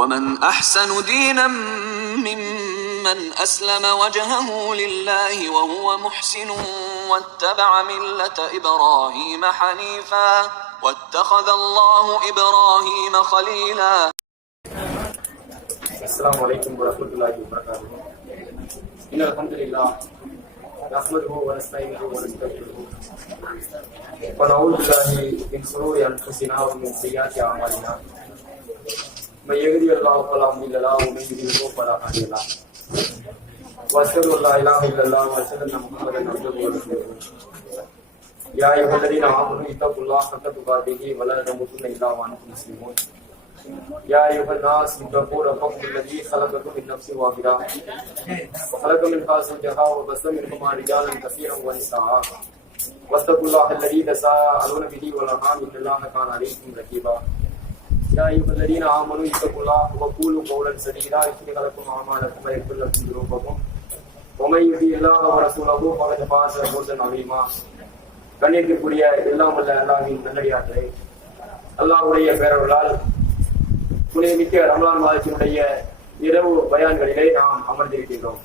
ومن احسن دينا ممن اسلم وجهه لله وهو محسن واتبع مله إبراهيم حنيفا واتخذ الله إبراهيم خليلا. السلام عليكم ورحمة الله وبركاته. إن الحمد لله نحمده ونستعينه ونستغفره. ونعوذ بالله من شرور أنفسنا ومن سيئات أعمالنا. من يهدي الله فلا مضل له ومن يضلل فلا هادي له. وأشهد أن لا إله إلا الله وأشهد أن محمدا عبده ورسوله. يا أيها الذين آمنوا اتقوا الله حق تقاته ولا تموتن إلا وأنتم مسلمون. يا أيها الناس اتقوا ربكم الذي خلقكم من نفس واحدة. وخلق منها زوجها وبث منهما رجالا كثيرا ونساء. واتقوا الله الذي تساءلون به والأرحام إن الله كان عليكم رقيبا. يا أيها الذين آمنوا اتقوا الله وقولوا قولا سديدا يصلح لكم أعمالكم ويغفر لكم ذنوبكم ومن يطع الله ورسوله فقد فاز فوزا عظيما கண்ணியத்திற்குரிய எல்லாம் வல்ல அல்லாஹ்வின் நல்லடியார்களே அல்லாஹ்வுடைய பேரவர்களால் புனிதமிக்க ரமலான் மாதத்தினுடைய இரவு பயான்களிலே நாம் அமர்ந்திருக்கின்றோம்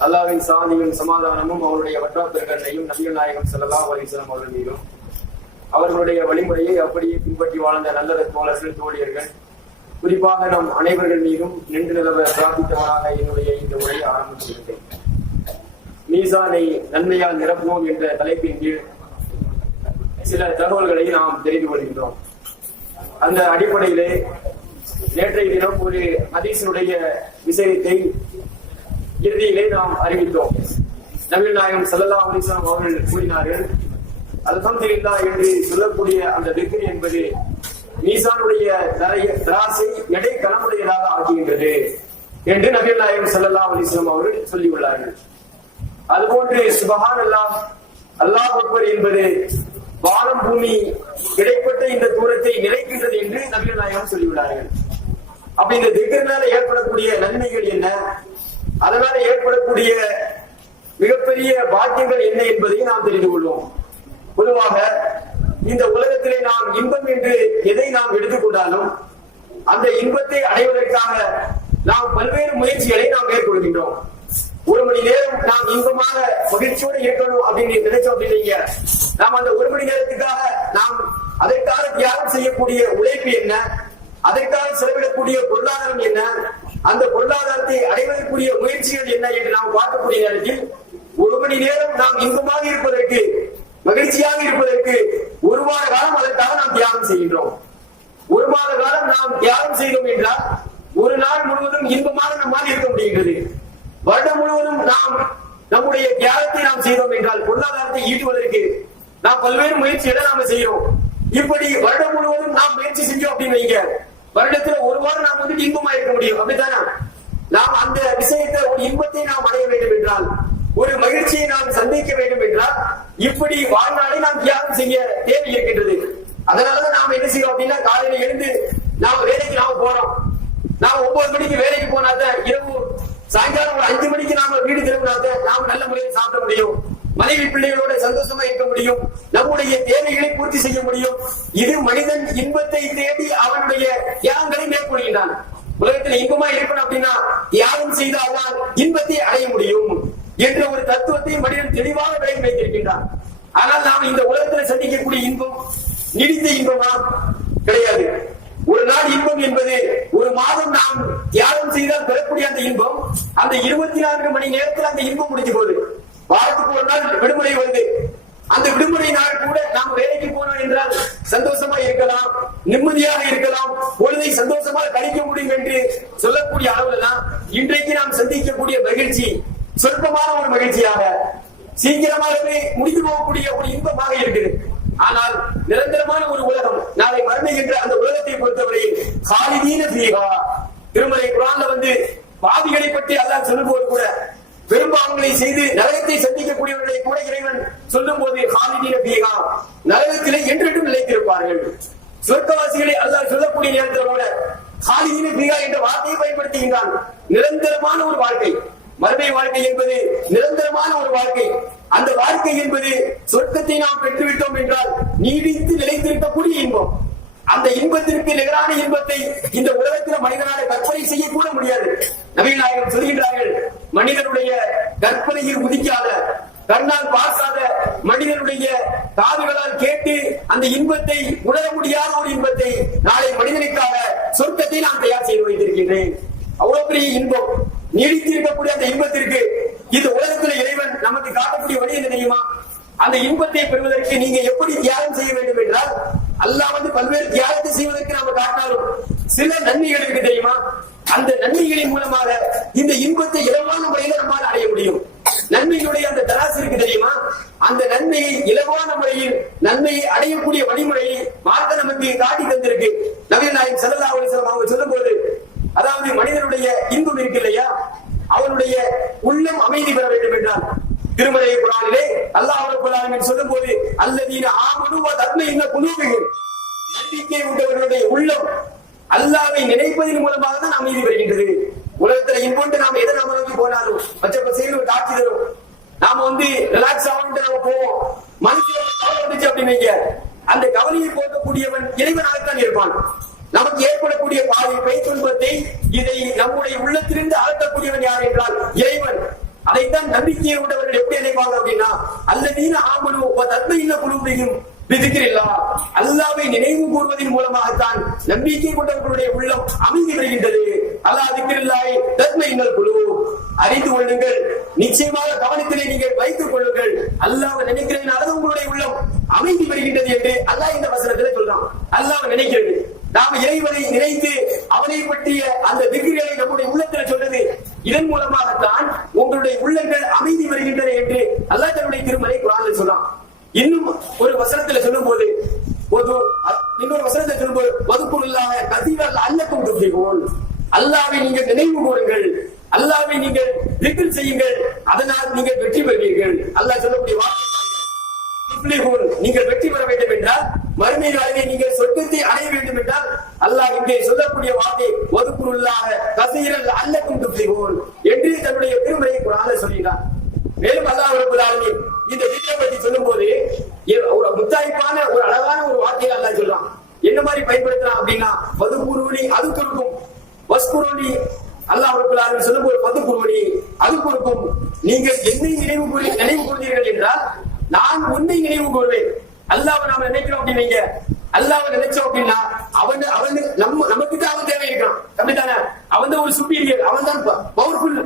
அல்லாவின் சாந்தியும் சமாதானமும் அவருடைய வட்டாத்திரங்களையும் நபிகள் நாயகம் ஸல்லல்லாஹு அலைஹி வஸல்லம் அவர்கள் மீதும் அவர்களுடைய வழிமுறையை அப்படியே பின்பற்றி வாழ்ந்த நல்ல தோழர்கள் தோழியர்கள். குறிப்பாக நம் அனைவர்கள் மீதும் நின்று நிலவ பிரார்த்தித்தவனாக என்னுடைய இந்த உரையை ஆரம்பித்திருந்தேன் மீசானை நன்மையால் நிரப்புவோம் என்ற தலைப்பின் கீழ் சில தகவல்களை நாம் தெரிந்து கொள்கின்றோம். அந்த அடிப்படையிலே நேற்றைய தினம் ஒரு ஹதீசனுடைய விஷயத்தை இறுதியிலே நாம் அறிவித்தோம். தமிழ்நாயகம் நாயகம் ஸல்லல்லாஹு அலைஹி அவர்கள் கூறினார்கள் அல்ஹம்துலில்லாஹ் என்று சொல்லக்கூடிய அந்த திக்ர் என்பது மீசானுடைய தரைய திராசை எடை கனமுடையதாக ஆகின்றது என்று நபிகள் நாயகம் சல்லா அலிஸ்லாம் அவர்கள் சொல்லியுள்ளார்கள். அதுபோன்று சுபஹான் அல்லாஹ் அல்லாஹ் அக்பர் என்பது வானம் பூமி இடைப்பட்ட இந்த தூரத்தை நிறைக்கின்றது என்று நபிகள் நாயகம் சொல்லியுள்ளார்கள். அப்ப இந்த திக்கர்னால ஏற்படக்கூடிய நன்மைகள் என்ன? அதனால ஏற்படக்கூடிய மிகப்பெரிய பாக்கியங்கள் என்ன என்பதையும் நாம் தெரிந்து கொள்வோம். பொதுவாக இந்த உலகத்திலே நாம் இன்பம் என்று எதை நாம் எடுத்துக்கொண்டாலும் அந்த இன்பத்தை அடைவதற்காக நாம் பல்வேறு முயற்சிகளை நாம் மேற்கொள்கின்றோம். ஒரு மணி நேரம் நாம் இன்பமாக மகிழ்ச்சியோடு இருக்கணும் அப்படின்னு நினைச்சோம் அப்படின்னீங்க நாம் அந்த ஒரு மணி நேரத்துக்காக நாம் அதற்காக தியாகம் செய்யக்கூடிய உழைப்பு என்ன? அதற்காக செலவிடக்கூடிய பொருளாதாரம் என்ன? அந்த பொருளாதாரத்தை அடைவதற்குரிய முயற்சிகள் என்ன என்று நாம் பார்க்கக்கூடிய நேரத்தில் ஒரு மணி நேரம் நாம் இன்பமாக இருப்பதற்கு மகிழ்ச்சியாக இருப்பதற்கு ஒரு வார காலம் அதற்காக நாம் தியாகம் செய்கின்றோம். ஒரு மாத காலம் நாம் தியாகம் செய்தோம் என்றால் ஒரு நாள் முழுவதும் இன்பமாக நம்மால் இருக்க முடிகின்றது. வருடம் முழுவதும் நாம் நம்முடைய தியாகத்தை நாம் செய்தோம் என்றால் பொருளாதாரத்தை ஈட்டுவதற்கு நாம் பல்வேறு முயற்சிகளை நாம செய்யறோம் இப்படி வருடம் முழுவதும் நாம் முயற்சி செஞ்சோம் அப்படின்னு வைங்க. வருடத்துல ஒரு வாரம் நாம் வந்து இன்பமா இருக்க முடியும். அப்படித்தானா? நாம் அந்த விஷயத்தை ஒரு இன்பத்தை நாம் அடைய வேண்டும் என்றால் ஒரு மகிழ்ச்சியை நாம் சந்திக்க வேண்டும் என்றால் இப்படி வாழ்நாளை நாம் தியாகம் செய்ய தேவை இருக்கின்றது. அதனாலதான் நாம என்ன செய்யறோம் அப்படின்னா காலையில எழுந்து நாம வேலைக்கு நாம போறோம். நாம ஒன்பது மணிக்கு வேலைக்கு போனாதான் இரவு சாயங்காலம் ஒரு அஞ்சு மணிக்கு நாம வீடு திரும்பினாதான் நாம் நல்ல முறையில் சாப்பிட முடியும். மனைவி பிள்ளைகளோட சந்தோஷமா இருக்க முடியும். நம்முடைய தேவைகளை பூர்த்தி செய்ய முடியும். இது மனிதன் இன்பத்தை தேடி அவனுடைய தியாகங்களை மேற்கொள்கின்றான். உலகத்தில் இன்பமா இருக்கணும் அப்படின்னா தியாகம் செய்தால்தான் இன்பத்தை அடைய முடியும். என்ற ஒரு தத்துவத்தை மனிதன் தெளிவாக விளங்கி வைத்திருக்கின்றான். ஆனால் நாம் இந்த உலகத்தில் சந்திக்கக்கூடிய இன்பம் நீடித்த இன்பமா? கிடையாது. ஒரு நாள் இன்பம் என்பது ஒரு மாதம் நாம் தியாகம் செய்தால் பெறக்கூடிய அந்த இன்பம் அந்த இருபத்தி நான்கு மணி நேரத்தில் அந்த இன்பம் முடிஞ்சு போகுது. வாரத்துக்கு ஒரு நாள் விடுமுறை வருது. அந்த விடுமுறை நாள் கூட நாம் வேலைக்கு போனோம் என்றால் சந்தோஷமா இருக்கலாம் நிம்மதியாக இருக்கலாம் பொழுதை சந்தோஷமாக கழிக்க முடியும் என்று சொல்லக்கூடிய அளவுல தான் இன்றைக்கு நாம் சந்திக்கக்கூடிய மகிழ்ச்சி. சொற்பமான ஒரு மகிழ்ச்சியாக சீக்கிரமாகவே முடிந்து போகக்கூடிய ஒரு இன்பமாக இருக்குது. ஆனால் நிரந்தரமான ஒரு உலகம் நாளை மறுமை அந்த உலகத்தை பொறுத்தவரையில் காலிதீன பீகா திருமலை குரான்ல வந்து பாவிகளை பற்றி அல்லாஹ் சொல்லும்போது கூட பெரும்பாவங்களை செய்து நரகத்தை சந்திக்கக்கூடியவர்களை கூட இறைவன் சொல்லும் போது காலிதீன பீகா நரகத்திலே என்றென்றும் நிலைத்திருப்பார்கள். சொர்க்கவாசிகளை அல்லாஹ் சொல்லக்கூடிய நேரத்தில் கூட காலிதீன பீகா என்ற வார்த்தையை பயன்படுத்துகின்றான். நிரந்தரமான ஒரு வாழ்க்கை. மறுமை வாழ்க்கை என்பது நிரந்தரமான ஒரு வாழ்க்கை. அந்த வாழ்க்கை என்பது சொர்க்கத்தை நாம் பெற்றுவிட்டோம் என்றால் நீடித்து நிலைத்திருக்கக்கூடிய இன்பம். அந்த இன்பத்திற்கு நிகரான இன்பத்தை இந்த உலகத்தில் மனிதனால கற்பனை செய்ய கூட முடியாது. நவீன நாயகம் சொல்கின்றார்கள் மனிதனுடைய கற்பனையில் உதிக்காத கண்ணால் பார்க்காத மனிதனுடைய காதுகளால் கேட்டு அந்த இன்பத்தை உணர முடியாத ஒரு இன்பத்தை நாளை மனிதனுக்காக சொர்க்கத்தை நான் தயார் செய்து வைத்திருக்கின்றேன். அவ்வளவு பெரிய இன்பம். நீடித்திருக்கக்கூடிய அந்த இன்பத்திற்கு இந்த உலகத்துல இறைவன் நமக்கு காட்டக்கூடிய வழி என்ன தெரியுமா? அந்த இன்பத்தை பெறுவதற்கு நீங்க எப்படி தியாகம் செய்ய வேண்டும் என்றால் அல்லாஹ் வந்து பல்வேறு தியாகத்தை செய்வதற்கு நாம காட்டினாலும் சில நன்மைகள் இருக்கு தெரியுமா? அந்த நன்மைகளின் மூலமாக இந்த இன்பத்தை இலவான முறையில நம்மால் அடைய முடியும். நன்மைகளுடைய அந்த தராசு இருக்கு தெரியுமா? அந்த நன்மையை இலவான முறையில் நன்மையை அடையக்கூடிய வழிமுறையை மார்க்க நமக்கு காட்டி தந்திருக்கு. நவீன நாயகம் சல்லா அவங்க சொல்லும் போது அதாவது மனிதனுடைய இன்பம் இருக்கு இல்லையா? அவனுடைய உள்ளம் அமைதி பெற வேண்டும் என்றார் திருமலை குரானிலே அல்லாஹ் ரப்பல் சொல்லும் போது அல்லதீன ஆமனுவ வ தத்மையின குலூபிஹிம். நம்பிக்கை உண்டவர்களுடைய உள்ளம் அல்லாவை நினைப்பதன் மூலமாக தான் அமைதி பெறுகின்றது. உலகத்துல இன்பொண்டு நாம எதை நாம நோக்கி போனாலும் மற்ற செய்து ஒரு காட்சி தரும் நாம வந்து ரிலாக்ஸ் ஆகணும்னு நாம போவோம். மனசுல கவலை வந்துச்சு அப்படின்னு அந்த கவலையை போக்கக்கூடியவன் இறைவனாகத்தான் இருப்பான். நமக்கு ஏற்படக்கூடிய பாதை பை துன்பத்தை இதை நம்முடைய உள்ளத்திலிருந்து அகற்றக்கூடியவன் யார் என்றால் இறைவன். அதைத்தான் நம்பிக்கையை உள்ளவர்கள் எப்படி நினைப்பாங்க அப்படின்னா அல்லதீன ஆமனு தத்மையின குழுவையும் விதிக்கிறீர்களா அல்லாவை நினைவு கூறுவதன் மூலமாகத்தான் நம்பிக்கை கொண்டவர்களுடைய உள்ளம் அமைதி பெறுகின்றது. அல்லா திக்கிரில்லாய் தத்மையினல் குழு அறிந்து கொள்ளுங்கள். நிச்சயமாக கவனத்திலே நீங்கள் வைத்துக் கொள்ளுங்கள். அல்லாஹ் நினைக்கிறதுனால உங்களுடைய உள்ளம் அமைதி பெறுகின்றது என்று அல்லாஹ் இந்த வசனத்துல சொல்றான். அல்லாவை நினைக்கிறது நாம் இறைவனை நினைத்து அவனை பற்றிய அந்த திக்குகளை நம்முடைய உள்ளத்தில் சொல்றது. இதன் மூலமாகத்தான் உங்களுடைய உள்ளங்கள் அமைதி வருகின்றன என்று அல்லாஹ் தன்னுடைய திருமலை குரானில் சொன்னான். இன்னும் ஒரு வசனத்துல சொல்லும் போது ஒரு இன்னொரு வசனத்தை சொல்லும் போது வதுக்குள்ளாக அல்ல அல்லக்கும் துப்பிகோல் அல்லாவை நீங்கள் நினைவு கூறுங்கள். அல்லாவை நீங்கள் திக்கில் செய்யுங்கள். அதனால் நீங்கள் வெற்றி பெறுவீர்கள். அல்லாஹ் சொல்லக்கூடிய வார்த்தை நீங்கள் வெற்றி பெற வேண்டும் என்றால் மறுமை நாளிலே நீங்கள் சொர்க்கத்தை அடைய வேண்டும் என்றால் அல்லாஹ் இங்கே சொல்லக்கூடிய வார்த்தை ஒதுக்குள்ளாக கசீரல் அல்லக்கும் துப்ளிகூன் என்று தன்னுடைய திருமுறை குரான சொல்கிறார் மேலும் அல்லாஹ் ரப்பல் ஆலமீன் இந்த திட்டத்தை பற்றி சொல்லும் போது ஒரு முத்தாய்ப்பான ஒரு அழகான ஒரு வார்த்தையை அல்லாஹ் சொல்றான். என்ன மாதிரி பயன்படுத்தலாம் அப்படின்னா வதுக்குருவனி அது கொடுக்கும் வஸ்குருவனி அல்லாஹ் ரப்பல் ஆலமீன் சொல்லும்போது வதுக்குருவனி அது கொடுக்கும் நீங்கள் என்னை நினைவு கூறி நினைவு கூர்ந்தீர்கள் என்றால் நான் உன்னை நினைவு கூறுவேன் அல்லாவை நாம நினைக்கிறோம் அப்படின்னீங்க அல்லாவை நினைச்சோம் அப்படின்னா அவன் அவன் நம்ம நமக்கு அவன் தேவை இருக்கான் அப்படித்தானே? அவன் தான் ஒரு சுப்பீரியர் அவன் தான் பவர்ஃபுல்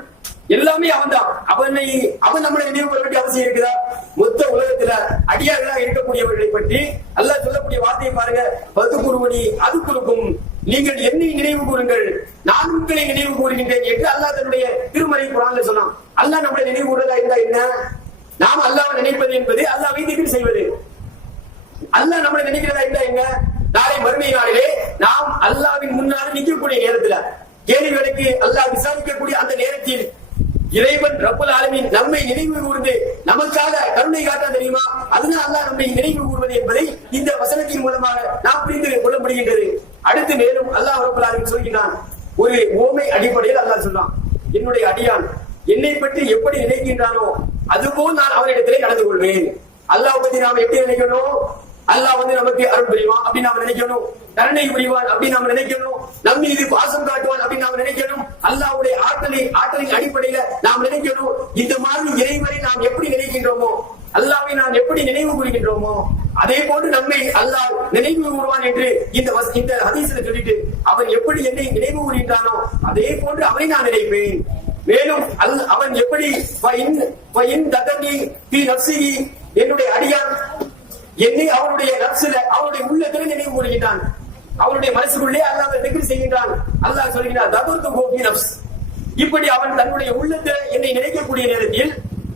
எல்லாமே அவன் தான் அவனை அவன் நம்மளை நினைவு கொள்ள வேண்டிய அவசியம் இருக்குதா? மொத்த உலகத்துல அடியார்களாக இருக்கக்கூடியவர்களை பற்றி அல்லாஹ் சொல்லக்கூடிய வார்த்தையை பாருங்க. பத்து குருமணி அது கொடுக்கும். நீங்கள் என்னை நினைவு கூறுங்கள். நான் உங்களை நினைவு கூறுகின்றேன் என்று அல்லாஹ் தன்னுடைய திருமறை குரான்ல சொன்னான். அல்லாஹ் நம்மளை நினைவு கூறுறதா இருந்தா என்ன? நாம் அல்லாவை நினைப்பது என்பது அல்லாஹ் திக்ர் செய்வது. அல்லாஹ் நம்மளை நினைக்கிறதா இல்ல எங்க? நாளை மறுமை நாளிலே நாம் அல்லாவின் முன்னால் நிற்கக்கூடிய நேரத்துல கேள்விகளுக்கு அல்லாஹ் விசாரிக்கக்கூடிய அந்த நேரத்தில் இறைவன் ரப்பல் ஆலமின் நம்மை நினைவு கூர்ந்து நமக்காக கருணை காட்ட தெரியுமா? அதுதான் அல்லாஹ் நம்மை நினைவு கூர்வது என்பதை இந்த வசனத்தின் மூலமாக நாம் புரிந்து கொள்ள முடிகின்றது. அடுத்து மேலும் அல்லாஹ் ரப்பல் ஆலமின் சொல்கிறான் ஒரு ஓமை அடிப்படையில் அல்லாஹ் சொல்றான். என்னுடைய அடியான் என்னை பற்றி எப்படி நினைக்கின்றானோ அதுபோல் நான் அவரிடத்திலே நடந்து கொள்வேன் அல்லாஹ் பத்தி நாம எப்படி நினைக்கணும்? அல்லாஹ் வந்து நமக்கு அருள் புரிவான் அப்படின்னு நாம நினைக்கணும். கருணை புரிவான் அப்படின்னு நாம நினைக்கணும். நம் மீது பாசம் காட்டுவான் அப்படின்னு நாம நினைக்கணும். அல்லாவுடைய ஆற்றலை ஆற்றலின் அடிப்படையில நாம் நினைக்கணும். இந்த மாதிரி இறைவரை நாம் எப்படி நினைக்கின்றோமோ அல்லாவை நாம் எப்படி நினைவு கூறுகின்றோமோ அதே போன்று நம்மை அல்லாஹ் நினைவு கூறுவான் என்று இந்த இந்த ஹதீசில் சொல்லிட்டு அவன் எப்படி என்னை நினைவு கூறுகின்றானோ அதே போன்று அவனை நான் நினைப்பேன். மேலும் அல் அவன் எப்படி பி என்னுடைய அடியான் என்னை அவனுடைய நப்சில அவனுடைய உள்ளத்திலே நினைவு கூறுகின்றான் அவனுடைய மனசுக்குள்ளே அல்லாஹ் திக்ர் செய்கின்றான். அல்லாஹ் சொல்கிறான் தபுர்து கோபி நப்ஸ். இப்படி அவன் தன்னுடைய உள்ளத்தில் என்னை நினைக்கக்கூடிய நேரத்தில்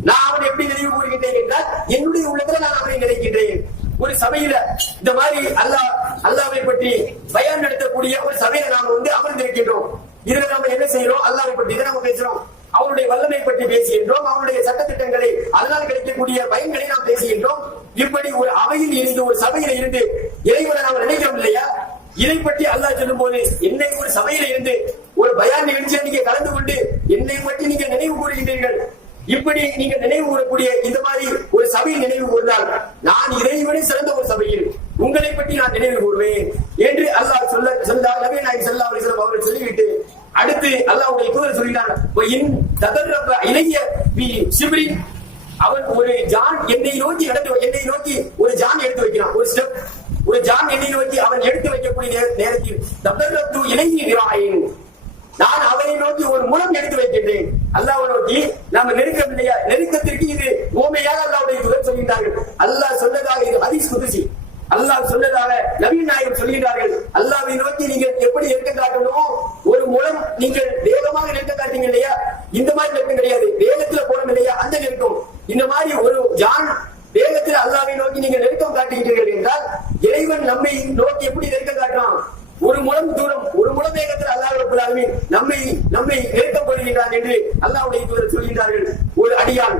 நான் அவனை எப்படி நினைவு கூறுகின்றேன் என்றால் என்னுடைய உள்ளத்துல நான் அவனை நினைக்கின்றேன். ஒரு சபையில இந்த மாதிரி அல்லாஹ் அல்லாவை பற்றி பயன் நடத்தக்கூடிய ஒரு சபையில நாம் வந்து அமர்ந்திருக்கின்றோம். இதுல நாம என்ன செய்யறோம்? அல்லாவை பற்றி தான் நம்ம பேசுறோம். அவருடைய வல்லமை பற்றி பேசுகின்றோம். அவருடைய சட்டத்திட்டங்களை அதனால் கிடைக்கக்கூடிய பயன்களை நாம் பேசுகின்றோம். இப்படி ஒரு அவையில் இருந்து ஒரு சபையில இருந்து இறைவனை நாம் நினைக்கிறோம் இல்லையா? இதை பற்றி அல்லாஹ் சொல்லும் போது என்னை ஒரு சபையில இருந்து ஒரு பயான் நிகழ்ச்சியை நீங்க கலந்து கொண்டு என்னை பற்றி நீங்க நினைவு கூறுகின்றீர்கள். இப்படி நீங்க நினைவு கூறக்கூடிய இந்த மாதிரி ஒரு சபையில் நினைவு கூர்ந்தால் நான் இறைவனை சிறந்த ஒரு சபையில் உங்களை பற்றி நான் நினைவு கூறுவேன் என்று சொல்ல சொல்ல நபி நாயகம் அவர்கள் அடுத்து அல்லாஹ்வுடைய தூதர் சொல்லினார் பி அவன் ஒரு ஜான் என்னை நோக்கி நடந்து என்னை நோக்கி ஒரு ஜான் எடுத்து வைக்கிறான். ஒரு ஸ்டெப் ஒரு ஜான் என்னை நோக்கி அவன் எடுத்து வைக்கக்கூடிய நேரத்தில் ததர்ரத்து இணைகிறாயின் நான் அவனை நோக்கி ஒரு முலம் எடுத்து வைக்கின்றேன். அல்லாஹ் நோக்கி நாம நெருக்கம் நெருக்கத்திற்கு இது ஓமையாக அல்லாவுடைய தூதர் சொல்கின்றார்கள். அல்லாஹ் சொன்னதாக இது ஹதீஸ் குதிசி. அல்லாஹ் சொன்னதாக நவீன் நாயகம் சொல்கிறார்கள் அல்லாவை நோக்கி நீங்கள் எப்படி நெருக்க காட்டணுமோ? ஒரு முலம் நீங்கள் வேகமாக நெருக்க காட்டீங்க இல்லையா? இந்த மாதிரி நெருக்கம் கிடையாது. வேகத்துல போனோம் இல்லையா? அந்த நெருக்கம். இந்த மாதிரி ஒரு ஜான் வேகத்தில் அல்லாவை நோக்கி நீங்கள் நெருக்கம் காட்டுகிறீர்கள் என்றால் இறைவன் நம்மை நோக்கி எப்படி நெருக்கம் காட்டுறான் ஒரு முழம் தூரம் ஒரு முழம் வேகத்தில் அல்லாஹ் ரப்பல் நம்மை நம்மை நெருக்கம் கொள்கிறான் என்று அல்லாவுடைய தூதர் சொல்கிறார்கள் ஒரு அடியான்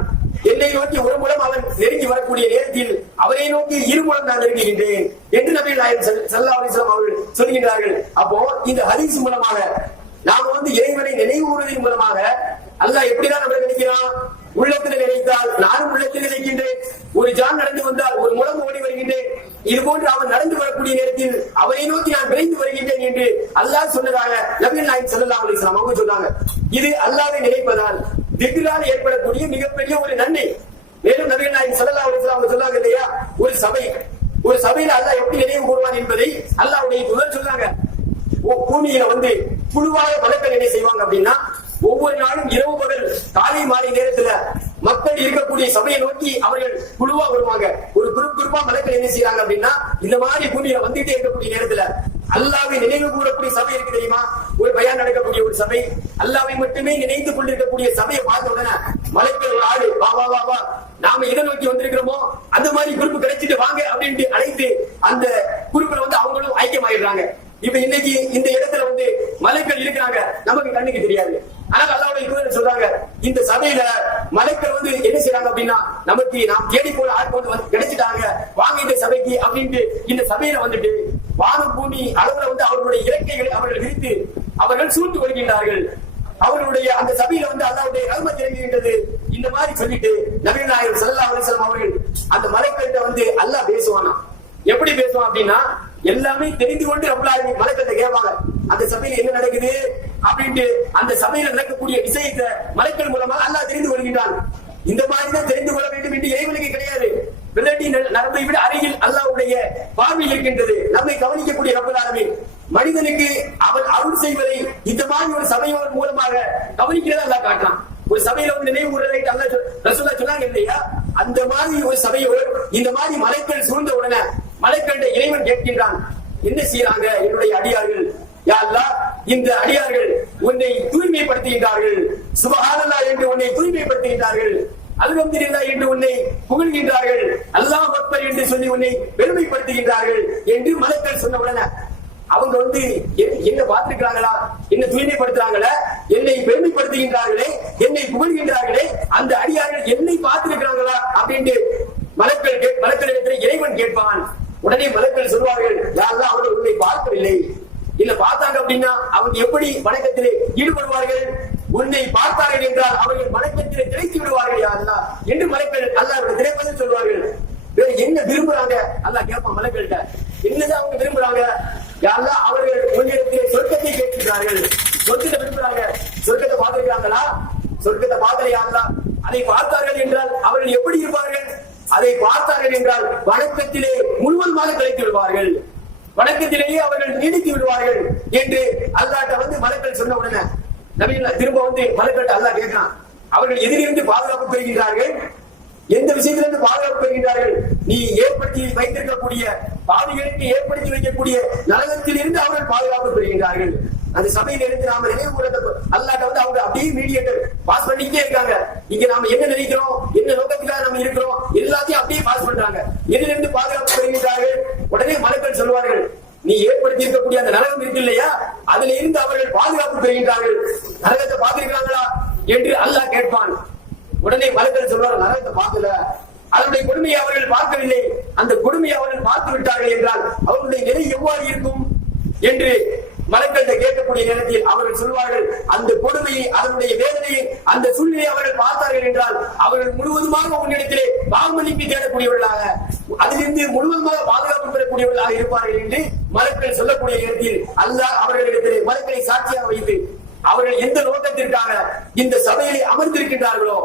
என்னை நோக்கி ஒரு மூலம் அவன் நெருங்கி வரக்கூடிய நேரத்தில் அவரை நோக்கி இருமுலம் நான் நெருங்குகின்றேன் என்று நபி நாயன் சல்லா அலிஸ்லாம் அவர்கள் சொல்கின்றார்கள். அப்போ இந்த ஹதீஸ் மூலமாக நாம வந்து இறைவனை நினைவு கூறுவதன் மூலமாக அல்லாஹ் எப்படிதான் நம்மளை நினைக்கிறான்? உள்ளத்தில் நினைத்தால் நானும் உள்ளத்தில் நினைக்கின்றேன். ஒரு ஜான் நடந்து வந்தால் ஒரு முழம் ஓடி வருகின்றேன். இது போன்று அவன் நடந்து வரக்கூடிய நேரத்தில் அவரை நோக்கி நான் விரைந்து வருகின்றேன் என்று அல்லாஹ் சொன்னதாக நபிகள் நாயக் சல்லா அலைஹி அவங்க சொன்னாங்க. இது அல்லாவை நினைப்பதால் திக்ரால் ஏற்படக்கூடிய மிகப்பெரிய ஒரு நன்மை. மேலும் நபிகள் நாயக் சல்லா அலைஹி அவங்க சொன்னாங்க இல்லையா? ஒரு சபை. ஒரு சபையில அல்லாஹ் எப்படி நினைவு கூறுவான் என்பதை அல்லாஹ்வுடைய முதல் சொன்னாங்க. பூமியில வந்து புழுவாக மலக்கள் என்ன செய்வாங்க அப்படின்னா ஒவ்வொரு நாளும் இரவு பகல் காலை மாலை நேரத்துல மக்கள் இருக்கக்கூடிய சபையை நோக்கி அவர்கள் குழுவா வருவாங்க. ஒரு குரூப் குரூப்பா மலக்கள் என்ன செய்யறாங்க அப்படின்னா இந்த மாதிரி பூமியில வந்துட்டே இருக்கக்கூடிய நேரத்துல அல்லாவை நினைவு கூறக்கூடிய சபை இருக்கு தெரியுமா? ஒரு பயான் நடக்கக்கூடிய ஒரு சபை. அல்லாவை மட்டுமே நினைத்துக் கொண்டிருக்கக்கூடிய சபையை பார்த்த உடனே மலைக்கள் ஒரு ஆடு வா வா வா வா நாம எதை நோக்கி வந்திருக்கிறோமோ அந்த மாதிரி குரூப் கிடைச்சிட்டு வாங்க அப்படின்ட்டு அழைத்து அந்த குரூப்ல வந்து அவங்களும் ஐக்கியமாயிடுறாங்க. இப்ப இன்னைக்கு இந்த இடத்துல வந்து மலைக்கள் இருக்கிறாங்க. நமக்கு கண்ணுக்கு தெரியாது. ஆனால் அல்லாவுடைய தூதர் சொல்றாங்க. இந்த சபையில மலைக்கள் வந்து என்ன செய்யறாங்க அப்படின்னா நமக்கு நாம் தேடி போல ஆட்கள் வந்து கிடைச்சிட்டாங்க. வாங்க இந்த சபைக்கு அப்படின்ட்டு இந்த சபையில வந்துட்டு வானம் பூமி அளவுல வந்து அவர்களுடைய இலக்கைகளை அவர்கள் விரித்து அவர்கள் சூழ்ந்து வருகின்றார்கள் அவர்களுடைய அந்த சபையில வந்து அல்லாவுடைய ரஹ்மத் இறங்குகின்றது. இந்த மாதிரி சொல்லிட்டு நவீன நாயகர் சல்லா அலிஸ்லாம் அவர்கள் அந்த மலைக்கள்கிட்ட வந்து அல்லாஹ் பேசுவானா எப்படி பேசுவான் அப்படின்னா எல்லாமே தெரிந்து கொண்டு ரப்பலாரி மலைக்கள்கிட்ட கேட்பாங்க அந்த சபையில என்ன நடக்குது? அப்படின்ட்டு அந்த சபையில நடக்கக்கூடிய விஷயத்தை மலைக்கள் மூலமா அல்லாஹ் தெரிந்து கொள்கின்றான். இந்த மாதிரி தான் தெரிந்து கொள்ள வேண்டும் என்று இறைவனுக்கு கிடையாது. விரட்டி விட அருகில் அல்லாவுடைய பார்வை இருக்கின்றது. நம்மை கவனிக்கக்கூடிய ரப்பல் மனிதனுக்கு அவன் அருள் செய்வதை இந்த மாதிரி ஒரு சபையோர் மூலமாக கவனிக்கிறத அல்லாஹ் காட்டுறான். ஒரு சபையில வந்து நினைவு கூறலை அல்லாஹ் சொல்- சொன்னாங்க இல்லையா? அந்த மாதிரி ஒரு சபையோர் இந்த மாதிரி மலைக்கள் சூழ்ந்த உடனே மலைக்கண்ட இறைவன் கேட்கின்றான் என்ன செய்யறாங்க என்னுடைய அடியார்கள்? யா இந்த அடியார்கள் உன்னை தூய்மைப்படுத்துகின்றார்கள். சுபஹானல்லாஹ் என்று உன்னை தூய்மைப்படுத்துகின்றார்கள். அல்ஹம்துலில்லாஹ் என்று உன்னை புகழ்கின்றார்கள். அல்லாஹ் அக்பர் என்று சொல்லி உன்னை பெருமைப்படுத்துகின்றார்கள் என்று மலக்கள் சொன்ன உடனே அவங்க வந்து என்ன பார்த்திருக்கிறாங்களா? என்ன தூய்மைப்படுத்துறாங்களா? என்னை பெருமைப்படுத்துகின்றார்களே? என்னை புகழ்கின்றார்களே? அந்த அடியார்கள் என்னை பார்த்திருக்கிறாங்களா? அப்படின்ட்டு மலக்கள் கே- மலக்களிடத்தில் இறைவன் கேட்பான். உடனே மலக்கள் சொல்வார்கள் யாரெல்லாம் அவர்கள் உன்னை பார்க்கவில்லை. இல்ல பார்த்தாங்க அப்படின்னா அவங்க எப்படி வணக்கத்திலே ஈடுபடுவார்கள்? உன்னை பார்த்தார்கள் என்றால் அவர்கள் வணக்கத்திலே திளைத்து விடுவார்கள் யாரெல்லாம் என்று மலைக்கள் அல்லாஹ் திரைப்பதில் சொல்வார்கள். வேற என்ன விரும்புறாங்க? அல்லா கேட்பான் மலைக்கள்கிட்ட என்னதான் அவங்க விரும்புறாங்க? யாரா அவர்கள் உன்னிடத்திலே சொர்க்கத்தை கேட்கிறார்கள் சொர்க்கத்தை விரும்புகிறாங்க சொர்க்கத்தை பார்த்திருக்காங்களா சொர்க்கத்தை பார்க்கலையா அதை பார்த்தார்கள் என்றால் அவர்கள் எப்படி இருப்பார்கள்? அதை பார்த்தார்கள் என்றால் வணக்கத்திலே முழுவதுமாக கிடைத்து விடுவார்கள். வணக்கத்திலேயே அவர்கள் நீடித்து விடுவார்கள் என்று அல்லாட்ட வந்து மலக்கள் சொன்ன உடனே நவீன திரும்ப வந்து மலக்கட்ட அல்லாஹ் கேட்கிறான். அவர்கள் எதிலிருந்து பாதுகாப்பு பெறுகின்றார்கள். எந்த விஷயத்திலிருந்து பாதுகாப்பு பெறுகின்றார்கள்? நீ ஏற்படுத்தி வைத்திருக்கக்கூடிய பாவிகளுக்கு ஏற்படுத்தி வைக்கக்கூடிய நரகத்தில் இருந்து அவர்கள் பாதுகாப்பு பெறுகின்றார்கள். அந்த சபையில இருந்து நாம நினைவு கூறத்தை அல்லாட்ட வந்து அவங்க அப்படியே மீடியேட்டர் பாஸ் பண்ணிக்கிட்டே இருக்காங்க. இங்க நாம என்ன நினைக்கிறோம்? என்ன நோக்கத்துக்காக நம்ம இருக்கிறோம்? எல்லாத்தையும் அப்படியே பாஸ் பண்றாங்க. எதிலிருந்து பாதுகாப்பு பெறுகின்றார்கள்? உடனே மலக்கள் சொல்வார்கள். நீ ஏற்படுத்தி இருக்கக்கூடிய அந்த நரகம் இருக்கு இல்லையா? அதுல இருந்து அவர்கள் பாதுகாப்பு பெறுகின்றார்கள். நரகத்தை பார்த்திருக்கிறாங்களா? என்று அல்லாஹ் கேட்பான். உடனே மலக்கள் சொல்வார்கள் நரகத்தை பார்க்கல. அதனுடைய கொடுமையை அவர்கள் பார்க்கவில்லை. அந்த கொடுமையை அவர்கள் பார்த்து விட்டார்கள் என்றால் அவர்களுடைய நிலை எவ்வாறு இருக்கும்? என்று மலக்கள்கிட்ட கேட்கக்கூடிய நேரத்தில் அவர்கள் சொல்வார்கள் அந்த கொடுமையை அதனுடைய வேதனையை அந்த சூழ்நிலையை அவர்கள் பார்த்தார்கள் என்றால் அவர்கள் முழுவதுமாக உன்னிடத்திலே பாவமன்னிப்பு தேடக்கூடியவர்களாக அதிலிருந்து முழுவதுமாக பாதுகாப்பு பெறக்கூடியவர்களாக இருப்பார்கள் என்று மலக்கள் சொல்லக்கூடிய நேரத்தில் அல்லாஹ் அவர்களிடத்திலே மலக்களை சாட்சியாக வைத்து அவர்கள் எந்த நோக்கத்திற்காக இந்த சபையிலே அமர்ந்திருக்கின்றார்களோ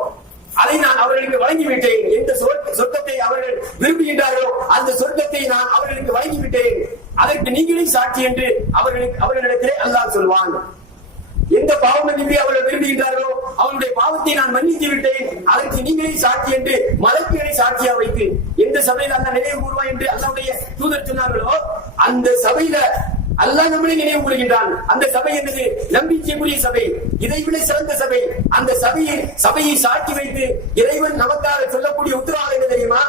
அதை நான் அவர்களுக்கு வழங்கிவிட்டேன் எந்த சொர்க்கத்தை அவர்கள் விரும்புகின்றார்களோ அந்த சொர்க்கத்தை நான் அவர்களுக்கு வழங்கிவிட்டேன். அதற்கு நீங்களே சாட்சி என்று அவர்களுக்கு அவர்களிடத்திலே அல்லாஹ் சொல்வான். எந்த பாவம் நம்பி அவர்கள் விரும்புகின்றார்களோ அவருடைய பாவத்தை நான் மன்னித்து விட்டேன். அதற்கு நீங்களே சாட்சி என்று மலக்குகளை சாட்சியா வைத்து எந்த சபையில் அந்த நினைவு கூறுவாய் என்று அல்லாவுடைய தூதர் சொன்னார்களோ அந்த சபையில அல்லாஹ் நம்மளை நினைவு கூறுகின்றான். அந்த சபை என்பது நம்பிக்கைக்குரிய சபை இதைவிட சிறந்த சபை. அந்த சபையை சபையை சாட்சி வைத்து இறைவன் நமக்காக சொல்லக்கூடிய உத்தரவாதம் என்ன தெரியுமா?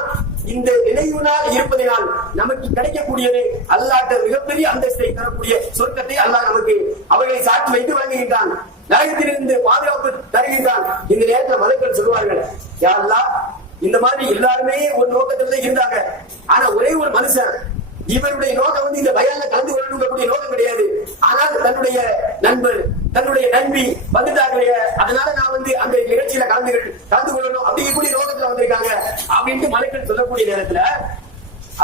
இந்த நினைவு நாள் இருப்பதினால் நமக்கு கிடைக்கக்கூடியது அல்லாட்ட மிகப்பெரிய அந்தஸ்தை தரக்கூடிய சொர்க்கத்தை அல்லாஹ் நமக்கு அவர்களை சாட்சி வைத்து வழங்குகின்றான். நரகத்திலிருந்து பாதுகாப்பு தருகின்றான். இந்த நேரத்தில் மதங்கள் சொல்வார்கள் யா அல்லாஹ் இந்த மாதிரி எல்லாருமே ஒரு நோக்கத்தில் தான் இருந்தாங்க. ஆனா ஒரே ஒரு மனுஷன் இவருடைய நோக்கம் வந்து இந்த வயல்ல கலந்து கொள்ளணுங்கக்கூடிய நோக்கம் கிடையாது. ஆனால் தன்னுடைய நண்பர் தன்னுடைய நண்பி வந்துட்டாங்க அதனால நான் வந்து அந்த நிகழ்ச்சியில கலந்து கலந்து கொள்ளணும் அப்படிங்கக்கூடிய நோக்கத்துல வந்திருக்காங்க அப்படின்ட்டு மலைக்கள் சொல்லக்கூடிய நேரத்துல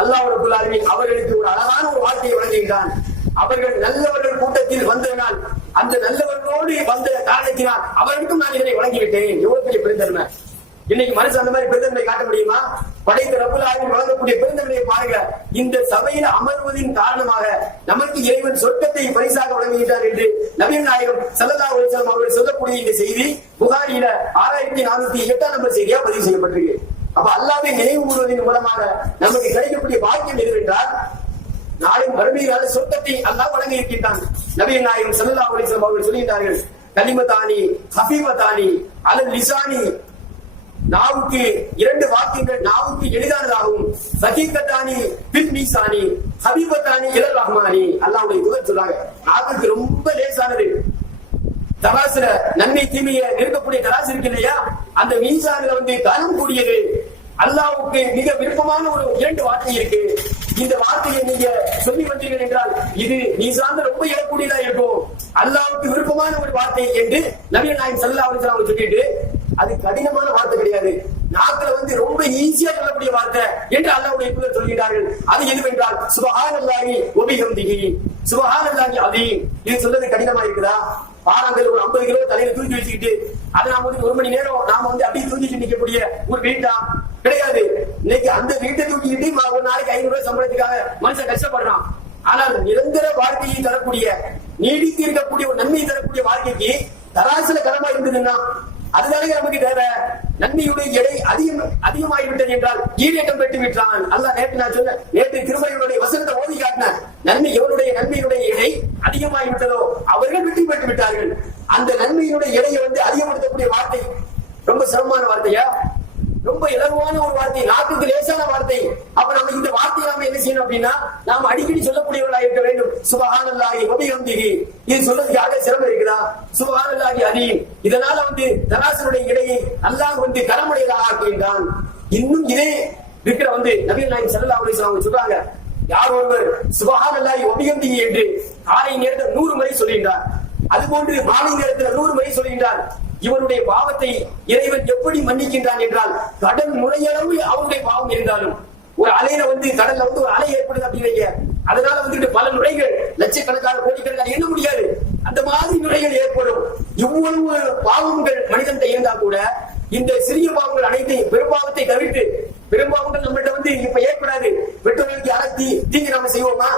அல்லாஹ் ரபுல் அவர்களுக்கு ஒரு அழகான ஒரு வார்த்தையை வழங்குகின்றான் அவர்கள் நல்லவர்கள் கூட்டத்தில் வந்ததனால் அந்த நல்லவர்களோடு வந்த காரணத்தினால் அவர்களுக்கும் நான் இதனை வழங்கிவிட்டேன். எவ்வளவு பெரிய பெருந்தன்மை. இன்னைக்கு மனுஷன் அந்த மாதிரி பெருந்தன்மை காட்ட முடியுமா? படைத்த ரப்புல் ஆலமீன் வழங்கக்கூடிய பெருந்தன்மையை பாருங்க. இந்த சபையில் அமர்வதின் காரணமாக நமக்கு இறைவன் சொர்க்கத்தை பரிசாக வழங்குகிறார் என்று நவீன நாயகம் சல்லதா அலைஹி அவர்கள் சொல்லக்கூடிய இந்த செய்தி புகாரியில ஆறாயிரத்தி நானூத்தி எட்டாம் நம்பர் செய்தியா பதிவு செய்யப்பட்டிருக்கு. அப்ப அல்லாவை நினைவு கூறுவதன் மூலமாக நமக்கு கிடைக்கக்கூடிய பாக்கியம் எதுவென்றால் நாளை மறுமையிலான சொர்க்கத்தை அல்லா வழங்கி இருக்கின்றான் நவீன நாயகம் சல்லல்லாஹு அலைஹி அவர்கள் சொல்லுகின்றார்கள் கலிமத்தானி ஹபீபத்தானி அலல் லிசானி நாவுக்கு இரண்டு வாக்கியங்கள் நாவுக்கு எளிதானதாகவும் சகிக்கத்தானி பின் மீசானி ஹபீபத்தானி இலல் ரஹ்மானி அல்லாவுடைய தூதர் சொல்றாங்க நாவுக்கு ரொம்ப லேசானது. தராசுல நன்மை தீமைய நிற்கக்கூடிய தராசு இருக்கு இல்லையா? அந்த மீசான்ல வந்து கனம் கூடியது. அல்லாவுக்கு மிக விருப்பமான ஒரு இரண்டு வார்த்தை இருக்கு. இந்த வார்த்தையை நீங்க சொல்லி வந்தீர்கள் என்றால் இது நீ சார்ந்த ரொம்ப இழக்கூடியதா இருக்கும். அல்லாவுக்கு விருப்பமான ஒரு வார்த்தை என்று நவீன நாயன் சல்லா அவர்கள் சொல்லிட்டு அது கடினமான வார்த்தை கிடையாது. நாக்குல வந்து ரொம்ப ஈஸியா சொல்லக்கூடிய வார்த்தை என்று அல்லாவுடைய தூதர் சொல்கிறார்கள் அது எதுவென்றால் சுபஹானல்லாஹி ஒபிஹம்திஹி சுபஹானல்லாஹி அதீம் இது சொல்றது கடினமா இருக்குதா? பாறாங்கல் ஒரு ஐம்பது கிலோ தலையில தூக்கி வச்சுக்கிட்டு அதை நாம வந்து ஒரு மணி நேரம் நாம வந்து அப்படியே தூக்கிட்டு நிக்கக்கூடிய ஒரு வீட்டா? கிடையாது. இன்னைக்கு அந்த வீட்டை தூக்கிக்கிட்டு ஒரு நாளைக்கு ஐநூறு ரூபாய் சம்பளத்துக்காக மனுஷன் கஷ்டப்படுறான். ஆனால் நிரந்தர வாழ்க்கையை தரக்கூடிய நீடித்து இருக்கக்கூடிய ஒரு நன்மையை தரக்கூடிய வாழ்க்கைக்கு தராசுல கனமா இருந்ததுன்னா அதுதானே நமக்கு தேவை? நன்மையுடைய எடை அதிகம் அதிகமாகிவிட்டது என்றால் ஈரேற்றம் பெற்று விட்டான். அல்ல நேற்று நான் சொன்ன நேற்று திருமலையுடைய வசனத்தை ஓதி காட்டின நன்மை எவருடைய நன்மையுடைய எடை அதிகமாகிவிட்டதோ அவர்கள் வெற்றி பெற்று விட்டார்கள். அந்த நன்மையினுடைய எடையை வந்து அதிகப்படுத்தக்கூடிய வார்த்தை ரொம்ப சிரமமான வார்த்தையா? ரொம்ப இலகுவான ஒரு வார்த்தை நாக்குக்கு லேசான வார்த்தை. அப்ப நம்ம இந்த வார்த்தையை நாம என்ன செய்யணும் அப்படின்னா நாம அடிக்கடி சொல்லக்கூடியவர்களாக இருக்க வேண்டும். சுபஹானல்லாஹி வபிஹம்திஹி. இது சொல்றதுக்காக சிரமம் இருக்குதா? சுபஹானல்லாஹி அதீம் இதனால வந்து தராசனுடைய இடையை அல்லாஹ் வந்து கரமுடையதாக ஆக்குகின்றான் இன்னும் இதே இருக்கிற வந்து நபீல் நாயக் ஸல்லல்லாஹு அலைஹி அவங்க சொல்றாங்க யார் ஒருவர் சுபஹானல்லாஹி வபிஹம்திஹி என்று காலை நேரத்தில் நூறு முறை சொல்கின்றார் அதுபோன்று மாலை நேரத்தில் நூறு முறை சொல்கின்றார் இவனுடைய பாவத்தை இறைவன் எப்படி மன்னிக்கின்றான் என்றால் கடல் முறையளவு அவனுடைய பாவம் இருந்தாலும் ஒரு அலையில வந்து கடல்ல வந்து ஒரு அலை ஏற்படுது அப்படின்னு அதனால வந்துட்டு பல நுரைகள் லட்சக்கணக்கான கோடிக்கணக்கான எண்ண முடியாது. அந்த மாதிரி நுரைகள் ஏற்படும். இவ்வளவு பாவங்கள் மனிதன் இருந்தா கூட இந்த சிறிய பாவங்கள் அனைத்தையும் பெரும்பாவத்தை தவிர்த்து பெரும்பாவங்கள் நம்மகிட்ட வந்து இப்ப ஏற்படாது. பெற்றோர்களுக்கு யாரை தீங்கு நாம செய்வோமா?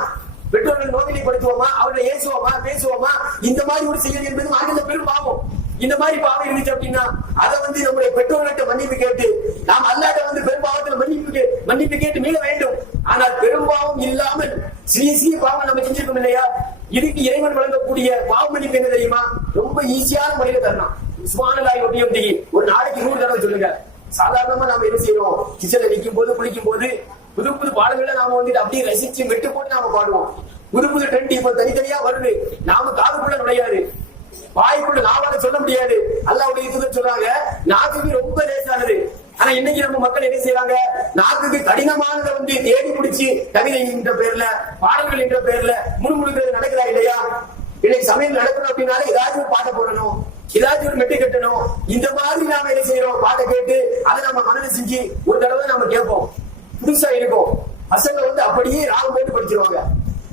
பெற்றோர்கள் நோவிலைப்படுத்துவோமா அவர்களை ஏசுவோமா? பேசுவோமா? இந்த மாதிரி ஒரு செயல் என்பது மாநில பெரும் பாவம். இந்த மாதிரி பாவம் இருந்துச்சு அப்படின்னா அதை வந்து நம்முடைய பெற்றோர்கிட்ட மன்னிப்பு கேட்டு நாம் அல்லாட்ட வந்து பெரும்பாவத்தில் மன்னிப்பு மன்னிப்பு கேட்டு மீள வேண்டும். ஆனால் பெரும்பாவம் இல்லாமல் சிறிய சிறிய பாவம் நம்ம செஞ்சிருக்கோம் இல்லையா? இதுக்கு இறைவன் வழங்கக்கூடிய பாவ மன்னிப்பு என்ன தெரியுமா? ரொம்ப ஈஸியான முறையில தரணும் சுமானலாய் ஒட்டி ஒரு நாளைக்கு நூறு தடவை சொல்லுங்க. சாதாரணமா நாம என்ன செய்யறோம்? கிச்சன்ல நிக்கும் போது குளிக்கும் போது புது புது பாடல்களை நாம வந்துட்டு அப்படியே ரசிச்சு மெட்டு போட்டு நாம பாடுவோம். புது புது ட்ரெண்ட் இப்ப தனித்தனியா வருது. நாம காதுக்குள்ள நுழையாது. வாய்க்குள்ள நாவால சொல்ல முடியாது. அல்லாவுடைய தூதர் சொல்றாங்க நாக்குக்கு ரொம்ப லேசானது. ஆனா இன்னைக்கு நம்ம மக்கள் என்ன செய்யறாங்க நாக்குக்கு கடினமானதை வந்து தேடி பிடிச்சி கவிதை என்ற பேர்ல பாடல்கள் என்ற பேர்ல முணுமுணுக்கிறது நடக்கிறா இல்லையா? இன்னைக்கு சமையல் நடக்கணும் அப்படின்னாலே ஏதாச்சும் ஒரு பாட்டை போடணும். ஏதாச்சும் ஒரு மெட்டு கட்டணும். இந்த மாதிரி நாம என்ன செய்யறோம் பாட்டை கேட்டு அதை நம்ம மனதில் செஞ்சு ஒரு தடவை நாம கேட்போம். புதுசா இருக்கும். பசங்க வந்து அப்படியே ராகம் போட்டு படிச்சிருவாங்க.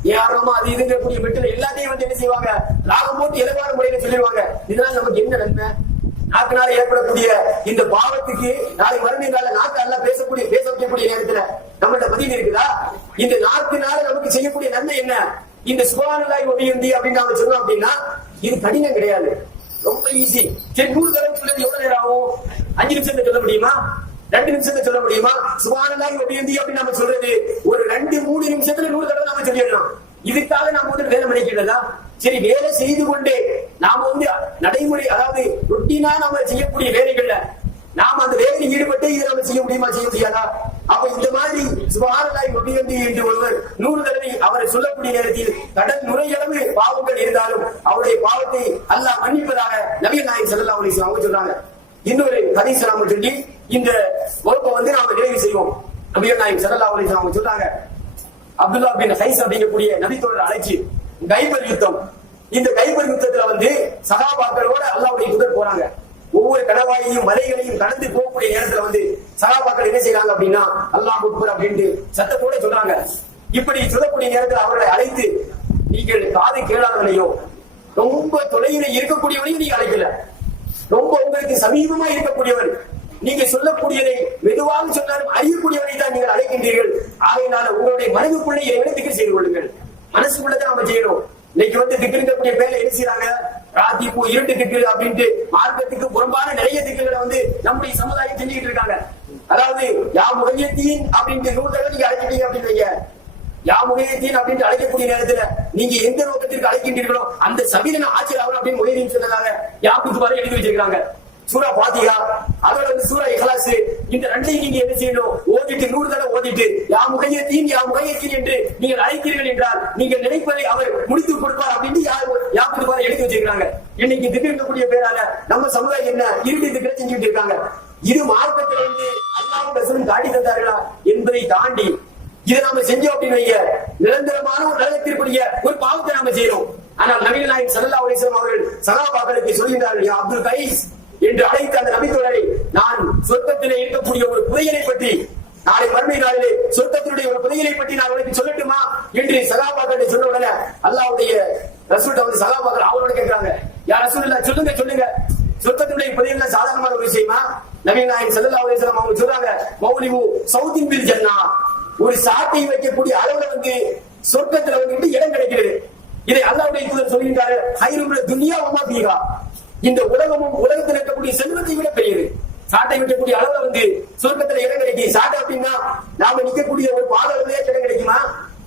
ஏஆரமா அது இதுங்கக்கூடிய மெட்டில் எல்லாத்தையும் வந்து என்ன செய்வாங்க? லாபம் போட்டு இலவான முறையில சொல்லிடுவாங்க. இதனால நமக்கு என்ன நன்மை? நாக்கினால ஏற்படக்கூடிய இந்த பாவத்துக்கு நாளை மறுநாள் நாக்கு நல்லா பேசக்கூடிய பேச வைக்கக்கூடிய நேரத்துல நம்மள்ட்ட பதிவு இருக்குதா? இந்த நாக்கினால நமக்கு செய்யக்கூடிய நன்மை என்ன? இந்த சுபானலாய் ஒடியுந்தி அப்படின்னு நாம சொன்னோம் அப்படின்னா இது கடினம் கிடையாது. ரொம்ப ஈஸி சரி நூறு தடவை சொல்றது எவ்வளவு நேரம் ஆகும்? அஞ்சு நிமிஷத்துல சொல்ல முடியுமா? ரெண்டு நிமிஷத்துல சொல்ல முடியுமா? சுபானலாய் ஒடியுந்தி அப்படின்னு நம்ம சொல்றது? ஒரு ரெண்டு மூணு நிமிஷத்துல நூறு தடவை நாம சொல்லிடலாம். இதுக்காக நாம வந்து வேலை பண்ணிக்கிறதா சரி வேலை செய்து கொண்டே நாம வந்து நடைமுறை அதாவது ரொட்டீனா நாம செய்யக்கூடிய வேலைகள்ல நாம அந்த வேலையில் ஈடுபட்டு இதை நம்ம செய்ய முடியுமா செய்ய முடியாதா? அப்ப இந்த மாதிரி சுபாரலாய் ஒட்டியந்தி என்று ஒருவர் நூறு தடவை அவரை சொல்லக்கூடிய நேரத்தில் கடல் நுரையளவு பாவங்கள் இருந்தாலும் அவருடைய பாவத்தை அல்லாஹ் மன்னிப்பதாக நவீன நாயக் செல்லலாம் அவங்க சொல்றாங்க. இன்னொரு ஹதீஸ் நாம சொல்லி இந்த வகுப்பை வந்து நாம நிறைவு செய்வோம். நபிய நாயக் செல்லா அவங்க சொல்றாங்க அப்துல்லா பின் ஹைஸ் அப்படிங்கக்கூடிய நபித்தோட அழைச்சி கைபர் யுத்தம். இந்த கைபர் யுத்தத்துல வந்து சகாபாக்களோட அல்லாவுடைய புதர் போறாங்க. ஒவ்வொரு கடவாயையும் மலைகளையும் கடந்து போகக்கூடிய நேரத்துல வந்து சகாபாக்கள் என்ன செய்யறாங்க அப்படின்னா அல்லாஹ் அக்பர் அப்படின்ட்டு சத்தத்தோட சொல்றாங்க. இப்படி சொல்லக்கூடிய நேரத்தில் அவர்களை அழைத்து நீங்கள் காது கேளாதவனையோ ரொம்ப தொலைவில் இருக்கக்கூடியவனையும் நீங்க அழைக்கல. ரொம்ப உங்களுக்கு சமீபமா இருக்கக்கூடியவர் நீங்க சொல்லக்கூடியதை மெதுவாக சொன்னாலும் அறியக்கூடியவரை தான் நீங்கள் அழைக்கின்றீர்கள். ஆகையினால உங்களுடைய மனதுக்குள்ளே இறைவனை திக்கு செய்து கொள்ளுங்கள். மனசுக்குள்ளதான் நாம செய்யணும். இன்னைக்கு வந்து திக்கிருக்கக்கூடிய பேர்ல என்ன செய்யறாங்க ராத்தி பூ இருட்டு திக்கு அப்படின்ட்டு மார்க்கத்துக்கு புறம்பான நிறைய திக்குகளை வந்து நம்முடைய சமுதாயம் செஞ்சுக்கிட்டு இருக்காங்க. அதாவது யா முகையத்தீன் அப்படின்ட்டு நூறு தடவை நீங்க அழைச்சிட்டீங்க அப்படின்னு யா முகையத்தீன் அப்படின்ட்டு அழைக்கக்கூடிய நேரத்துல நீங்க எந்த நோக்கத்திற்கு அழைக்கின்றீர்களோ அந்த சபீரன ஆட்சியர் ஆகணும் அப்படின்னு முகையீன் சொன்னதாக யாப்புக்கு பாரு எழுதி வச்சிருக்காங்க சூரா பாத்தியா அதோட வந்து சூரா இஹலாசு இந்த ரெண்டையும் நீங்க என்ன செய்யணும்? ஓதிட்டு நூறு தடவை ஓதிட்டு யா முகையத்தீன் யா முகையத்தீன் என்று நீங்கள் அழைக்கிறீர்கள் என்றால் நீங்கள் நினைப்பதை அவர் முடித்து கொடுப்பார் அப்படின்னு யார் யாக்குத்து வரை எழுதி வச்சிருக்காங்க இன்னைக்கு திட்டிருக்கக்கூடிய பேரால நம்ம சமுதாயம் என்ன? இருட்டு திக்கிற செஞ்சுட்டு இருக்காங்க. இது மார்க்கத்தில் வந்து அல்லாஹ் ரசூலும் காட்டி தந்தார்களா என்பதை தாண்டி இதை நாம செஞ்சோம் அப்படின்னு நிரந்தரமான ஒரு நரகத்திற்குரிய ஒரு பாவத்தை நாம செய்யறோம். ஆனால் நவீன நாயக் சல்லா அலிஸ்லாம் அவர்கள் சகாபாக்களுக்கு சொல்கின்றார்கள் அப்துல் கைஸ் என்று அழைத்த அந்த நபித்தோழரை நான் சொர்க்கத்திலே இருக்கக்கூடிய ஒரு புதையலை பற்றி நாளை மறுமை நாளிலே சொர்க்கத்தினுடைய ஒரு புதையலை பற்றி நான் உனக்கு சொல்லட்டுமா என்று சகாபாக்கள் சொன்ன உடனே அல்லாவுடைய ரசூல்ட்ட வந்து சகாபாக்கள் அவரோட கேட்கிறாங்க. யார் ரசூல் சொல்லுங்க சொல்லுங்க. சொர்க்கத்தினுடைய புதையல் சாதாரணமான ஒரு விஷயமா? நவீன நாயன் சல்லா அலிஸ்லாம் அவங்க சொல்றாங்க மௌலிவு சவுதின் பில் ஜன்னா. ஒரு சாட்டை வைக்கக்கூடிய அளவுல வந்து சொர்க்கத்துல வந்துட்டு இடம் கிடைக்கிறது. இதை அல்லாவுடைய தூதர் சொல்கின்றாரு ஹைருல துனியா உமா பீகா இந்த உலகமும் உலகத்தில் இருக்கக்கூடிய செல்வத்தை விட பெரியது. சாட்டை விட்டக்கூடிய அளவுல வந்து சொர்க்கத்துல இடம் கிடைக்கும். சாட்டை அப்படின்னா நாம நிக்கக்கூடிய ஒரு பாதளவுலயே இடம் கிடைக்குமா?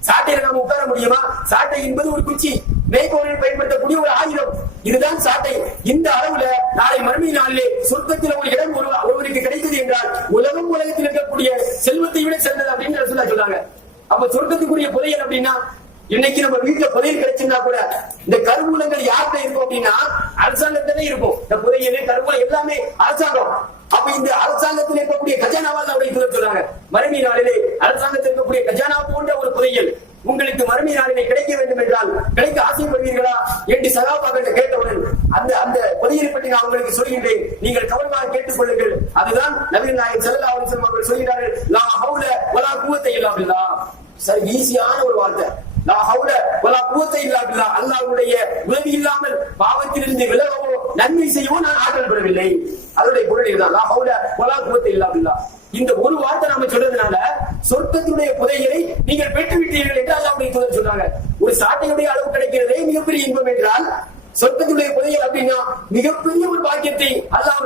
சாட்டையில நாம உட்கார முடியுமா? சாட்டை என்பது ஒரு குச்சி. மேய்கோலில் பயன்படுத்தக்கூடிய ஒரு ஆயுதம். இதுதான் சாட்டை. இந்த அளவுல நாளை மறுமை நாளிலே சொர்க்கத்தில் ஒரு இடம் ஒரு ஒருவருக்கு கிடைத்தது என்றால் உலகம் உலகத்தில் இருக்கக்கூடிய செல்வத்தை விட சிறந்தது அப்படின்னு சொல்ல சொல்றாங்க. அப்ப சொர்க்கத்துக்குரிய புதையல் அப்படின்னா இன்னைக்கு நம்ம வீட்டுல புதையல் கிடைச்சுன்னா கூட இந்த கருவூலங்கள் யார்கிட்ட இருக்கும் அப்படின்னா அரசாங்கத்திலே இருக்கும். இந்த புதையல் கருவூலம் எல்லாமே அரசாங்கம். அப்ப இந்த அரசாங்கத்தில் இருக்கக்கூடிய கஜானாவால் அவருடைய சொல்றாங்க. மறுமை நாளிலே அரசாங்கத்தில் இருக்கக்கூடிய கஜானா போன்ற ஒரு புதையல் உங்களுக்கு மறுமை நாளிலே கிடைக்க வேண்டும் என்றால் கிடைக்க ஆசைப்படுவீர்களா என்று சகாபாக்கள் கேட்டவுடன் அந்த அந்த புதையலை பற்றி நான் உங்களுக்கு சொல்கின்றேன். நீங்கள் கவனமாக கேட்டுக் கொள்ளுங்கள். அதுதான் நவீன நாயக் செல்லா அவர்கள் சொல்கிறார்கள் நான் ஹவுல வலா குவத்தை இல்லாமல் சரி ஈஸியான ஒரு வார்த்தை. அல்லாவுடைய உதவி இல்லாமல் பாவத்திலிருந்து விலகவோ நன்மை செய்யவோ நான் ஆற்றல் பெறவில்லை. அதனுடைய பொருள் இதுதான். ஹவுல இந்த ஒரு வார்த்தை நாம சொல்றதுனால சொர்க்கத்துடைய புதையலை நீங்கள் பெற்று விட்டீர்கள் என்று அல்லாவுடைய தூதர் சொல்றாங்க. ஒரு சாட்டையுடைய அளவு கிடைக்கிறதே மிகப்பெரிய இன்பம் என்றால் சொர்க்கத்துடைய புதையல் அப்படின்னா மிகப்பெரிய ஒரு பாக்கியத்தை அல்லாஹ்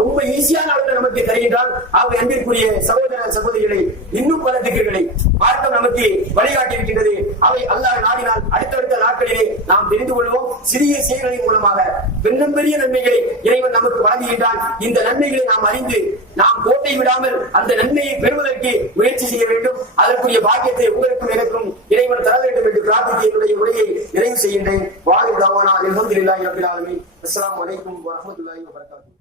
ரொம்ப ஈஸியான அளவில் நமக்கு தருகின்றான் அவர் அன்பிற்குரிய சகோதர சகோதரிகளை இன்னும் பல திக்குகளை மார்க்கம் நமக்கு வழிகாட்டி இருக்கின்றது. அவை அல்லாஹ் நாடினால் அடுத்தடுத்த நாட்களிலே நாம் தெரிந்து கொள்வோம். சிறிய செயல்களின் மூலமாக பெண்ணும் பெரிய நன்மைகளை இறைவன் நமக்கு வழங்குகின்றான். இந்த நன்மைகளை நாம் அறிந்து நாம் கோட்டை விடாமல் அந்த நன்மையை பெறுவதற்கு முயற்சி செய்ய வேண்டும். அதற்குரிய பாக்கியத்தை உங்களுக்கும் எனக்கும் இறைவன் தர வேண்டும் என்று பிரார்த்தித்து என்னுடைய உரையை நிறைவு செய்கின்றேன். வாழ்வு தாவானா அலமதுல்லாஹி ரப்பில் அஸ்லாம் வலைக்கும் வரமத்துல்லாஹி வரகாத்து